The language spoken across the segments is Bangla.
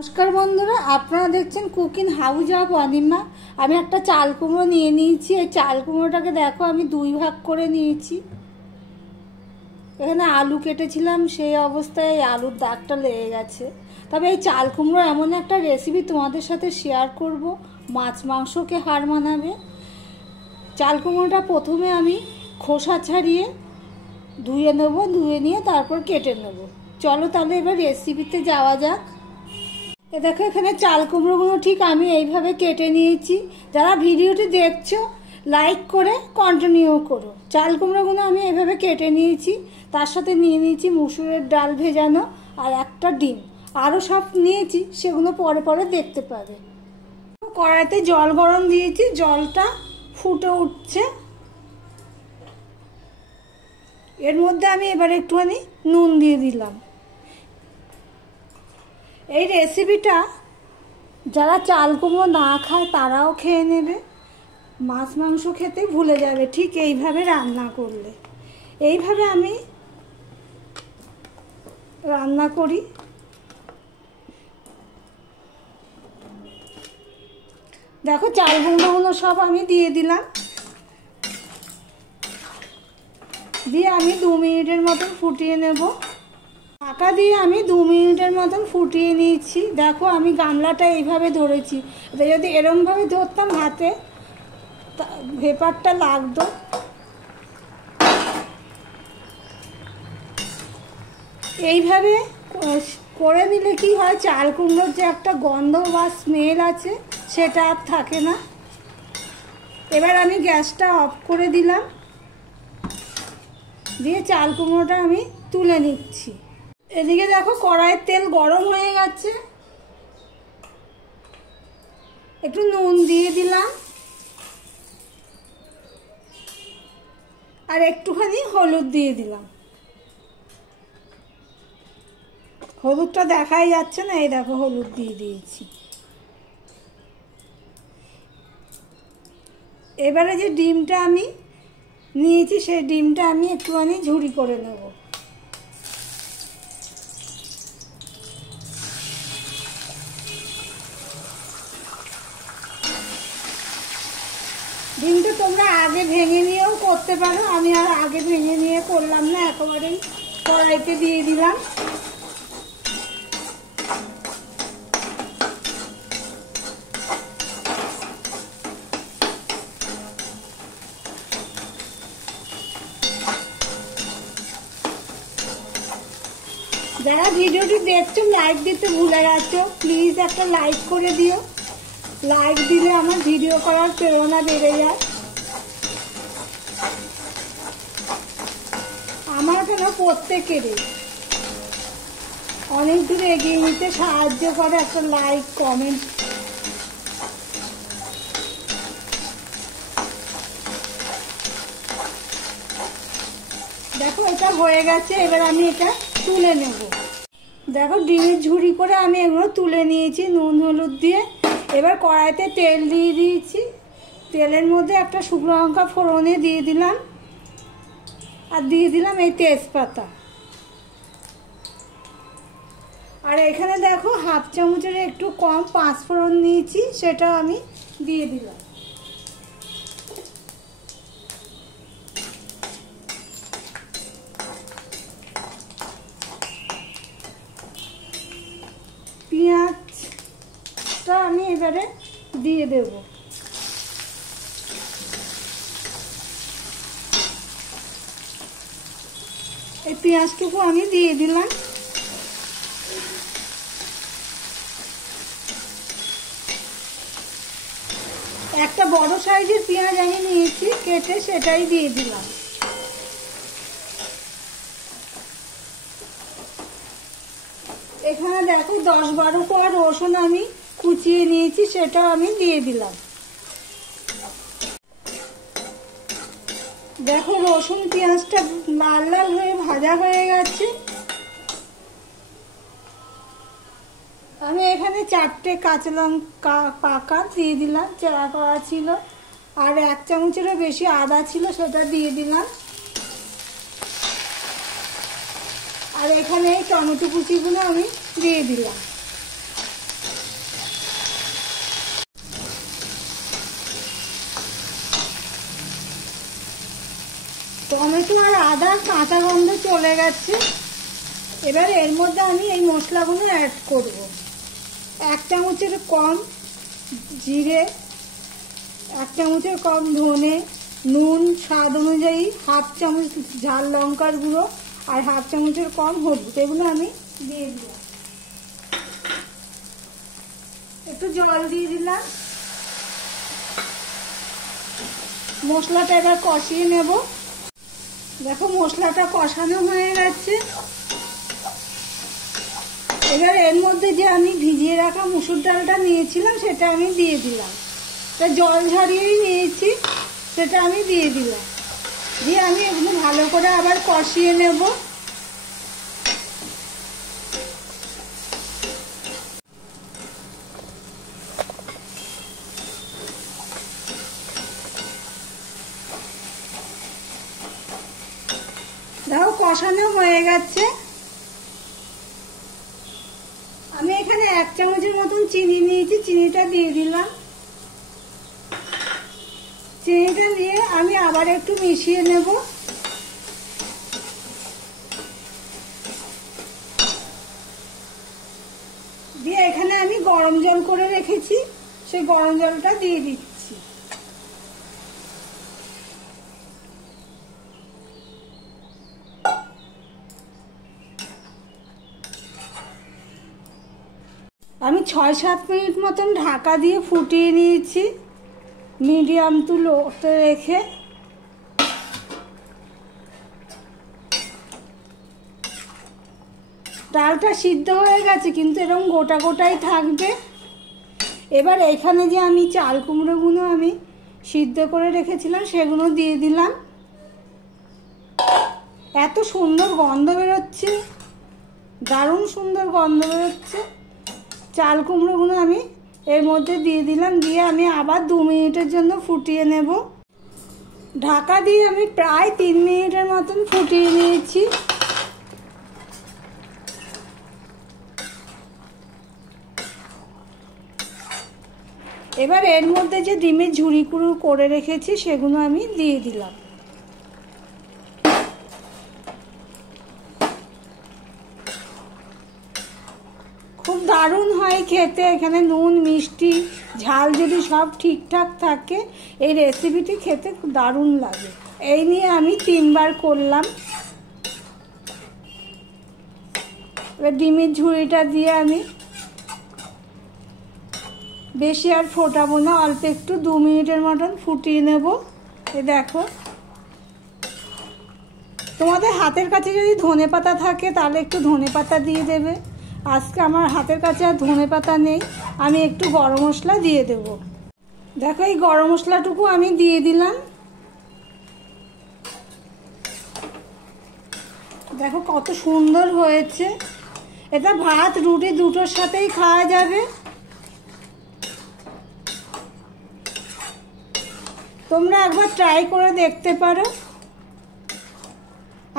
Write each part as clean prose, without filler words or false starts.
নমস্কার বন্ধুরা, আপনারা দেখছেন কুকিং হাউস অফ অনিমা। আমি একটা চাল কুমড়ো নিয়ে নিয়েছি। এই চাল কুমড়োটাকে দেখো আমি দুই ভাগ করে নিয়েছি। এখানে আলু কেটেছিলাম, সেই অবস্থায় আলুর দাগটা লেগে গেছে। তবে এই চাল কুমড়ো এমন একটা রেসিপি তোমাদের সাথে শেয়ার করব, মাছ মাংসকে হার মানাবে। চাল কুমড়োটা প্রথমে আমি খোসা ছাড়িয়ে ধুয়ে নেব, ধুয়ে নিয়ে তারপর কেটে নেব। চলো তাহলে এবার রেসিপিতে যাওয়া যাক। দেখো এখানে চাল কুমড়োগুলো ঠিক আমি এইভাবে কেটে নিয়েছি। যারা ভিডিওটি দেখছো লাইক করে কন্টিনিউ করো। চাল কুমড়োগুলো আমি এইভাবে কেটে নিয়েছি। তার সাথে নিয়ে নিয়েছি মুসুরের ডাল ভেজানো আর একটা ডিম। আরও সব নিয়েছি, সেগুলো পরে পরে দেখতে পাবে। কড়াইতে জল গরম দিয়েছি, জলটা ফুটে উঠছে। এর মধ্যে আমি এবার একটুখানি নুন দিয়ে দিলাম। এই রেসিপিটা যারা চাল কুমড়ো না খায় তারাও খেয়ে নেবে, মাছ মাংস খেতে ভুলে যাবে ঠিক এইভাবে রান্না করলে। এইভাবে আমি রান্না করি। দেখো চাল কুমড়োগুলো সব আমি দিয়ে দিলাম, দিয়ে আমি 2 মিনিটের মতন ফুটিয়ে নেব। ঢাকা দিয়ে আমি 2 মিনিটের মতন ফুটিয়ে নিয়েছি। দেখো আমি গামলাটা এইভাবে ধরেছি, এটা যদি এরমভাবে ধরতাম হাতে ভেপারটা লাগতো। এইভাবে করে নিলে কি হয়, চাল কুমড়োর যে একটা গন্ধ বা স্মেল আছে সেটা আর থাকে না। এবার আমি গ্যাসটা অফ করে দিলাম, দিয়ে চাল কুমড়োটা আমি তুলে নিচ্ছি। এদিকে দেখো কড়াইয়ের তেল গরম হয়ে গেছে, একটু নুন দিয়ে দিলাম আর একটুখানি হলুদ দিয়ে দিলাম। হলুদটা দেখাই যাচ্ছে না, এই দেখো হলুদ দিয়ে দিয়েছি। এবারে যে ডিমটা আমি নিয়েছি সেই ডিমটা আমি একটুখানি ঝুরি করে নেব। ডিমটা তোমরা আগে ভেঙে নিয়েও করতে পারো, আমি আর আগে ভেঙে নিয়ে করলাম না, একেবারেই কড়াইতে দিয়ে দিলাম। যারা ভিডিওটি দেখছো লাইক দিতে ভুলে যাচ্ছ, প্লিজ একটা লাইক করে দিও। লাইক দিলে আমার ভিডিও করার প্রেরণা বেড়ে যায়। আমার কেন প্রত্যেকেরই অনেক দূরে এগিয়ে নিতে সাহায্য করে একটা লাইক কমেন্ট। দেখো এটা হয়ে গেছে, এবার আমি এটা তুলে নেব। দেখো ডিমের ঝুড়ি করে আমি এগুলো তুলে নিয়েছি নুন হলুদ দিয়ে। এবার কড়াইতে তেল দিয়ে দিয়েছি, তেলের মধ্যে একটা শুকনো লঙ্কা ফোড়নে দিয়ে দিলাম আর দিয়ে দিলাম এই তেজপাতা। আর এখানে দেখো হাফ চামচের একটু কম 5 ফোড়ন নিয়েছি, সেটা আমি দিয়ে দিলাম। পেঁয়াজটা আমি এবারে দিয়ে দেব। এই পেঁয়াজটুকু আমি দিয়ে দিলাম। একটা বড় সাইজের পেঁয়াজ আমি নিয়েছি কেটে, সেটাই দিয়ে দিলাম। এখানে দেখো 10-12 কোয়া রসুন আমি কুচিয়ে নিয়েছি, সেটাও আমি দিয়ে দিলাম। দেখো রসুন পেঁয়াজটা লাল লাল হয়ে ভাজা হয়ে গেছে। আমি এখানে 4টে কাঁচা লঙ্কা পাকা দিয়ে দিলাম, চেরা করা ছিল। আর 1 চামচেরও বেশি আদা ছিল, সেটা দিয়ে দিলাম। আর এখানে এই টমেটো কুচিগুলো আমি দিয়ে দিলাম। টমেটো আর আদার কাঁচা গন্ধ চলে গেছে। এবার এর মধ্যে আমি এই মশলাগুলো অ্যাড করব। 1 চামচের কম জিরে, 1 চামচের কম ধনে, নুন স্বাদ অনুযায়ী, 1/2 চামচ ঝাল লঙ্কার গুঁড়ো আর 1/2 চামচের কম হলুদ, এগুলো আমি দিয়ে দিলাম। একটু জল দিয়ে দিলাম। মশলাটা এবার কষিয়ে নেব। দেখো মশলাটা কষানো হয়ে গেছে। এবার এর মধ্যে যে আমি ভিজিয়ে রাখা মুসুর ডালটা নিয়েছিলাম সেটা আমি দিয়ে দিলাম। তা জল ঝরিয়েই নিয়েছি, সেটা আমি দিয়ে দিলাম। দিয়ে আমি এগুলো ভালো করে আবার কষিয়ে নেব। দেখো কষানো হয়ে গেছে। আমি এখানে 1 চামচের মতন চিনি নিয়েছি, চিনিটা দিয়ে দিলাম। চিনিটা দিয়ে আমি আবার একটু মিশিয়ে নেব। দিয়ে এখানে আমি গরম জল করে রেখেছি, সেই গরম জলটা দিয়ে দিচ্ছি। আমি 6-7 মিনিট মতন ঢাকা দিয়ে ফুটিয়ে নিয়েছি, মিডিয়াম টু লোতে রেখে। ডালটা সিদ্ধ হয়ে গেছে কিন্তু এরকম গোটা গোটাই থাকবে। এবার এখানে যে আমি চাল কুমড়োগুলো আমি সিদ্ধ করে রেখেছিলাম সেগুলো দিয়ে দিলাম। এত সুন্দর গন্ধ বেরোচ্ছে, দারুণ সুন্দর গন্ধ বেরোচ্ছে। চাল কুমড়োগুলো আমি এর মধ্যে দিয়ে দিলাম। দিয়ে আমি আবার 2 মিনিটের জন্য ফুটিয়ে নেব। ঢাকা দিয়ে আমি প্রায় 3 মিনিটের মতন ফুটিয়ে নিয়েছি। এবার এর মধ্যে যে ডিমের ঝুড়িগুলো করে রেখেছি সেগুলো আমি দিয়ে দিলাম। খুব দারুণ হয় খেতে। এখানে নুন মিষ্টি ঝাল যদি সব ঠিকঠাক থাকে এই রেসিপিটি খেতে খুব দারুণ লাগে। এই নিয়ে আমি 3 বার করলাম। এবার ডিমের ঝুড়িটা দিয়ে আমি বেশি আর ফোটাবো না, অল্প একটু 2 মিনিটের মতন ফুটিয়ে নেব। এই দেখো, তোমাদের হাতের কাছে যদি ধনেপাতা থাকে তাহলে একটু ধনেপাতা দিয়ে দেবে। আজকে আমার হাতের কাছে আর ধনেপাতা নেই, আমি একটু গরম মশলা দিয়ে দেব। দেখো এই গরম মশলাটুকু আমি দিয়ে দিলাম। দেখো কত সুন্দর হয়েছে। এটা ভাত রুটি দুটোর সাথেই খাওয়া যাবে। তোমরা একবার ট্রাই করে দেখতে পারো।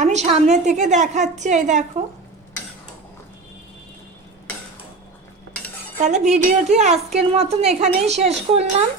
আমি সামনে থেকে দেখাচ্ছি, এই দেখো। তাহলে ভিডিওটি আজকের মতন এখানেই শেষ করলাম।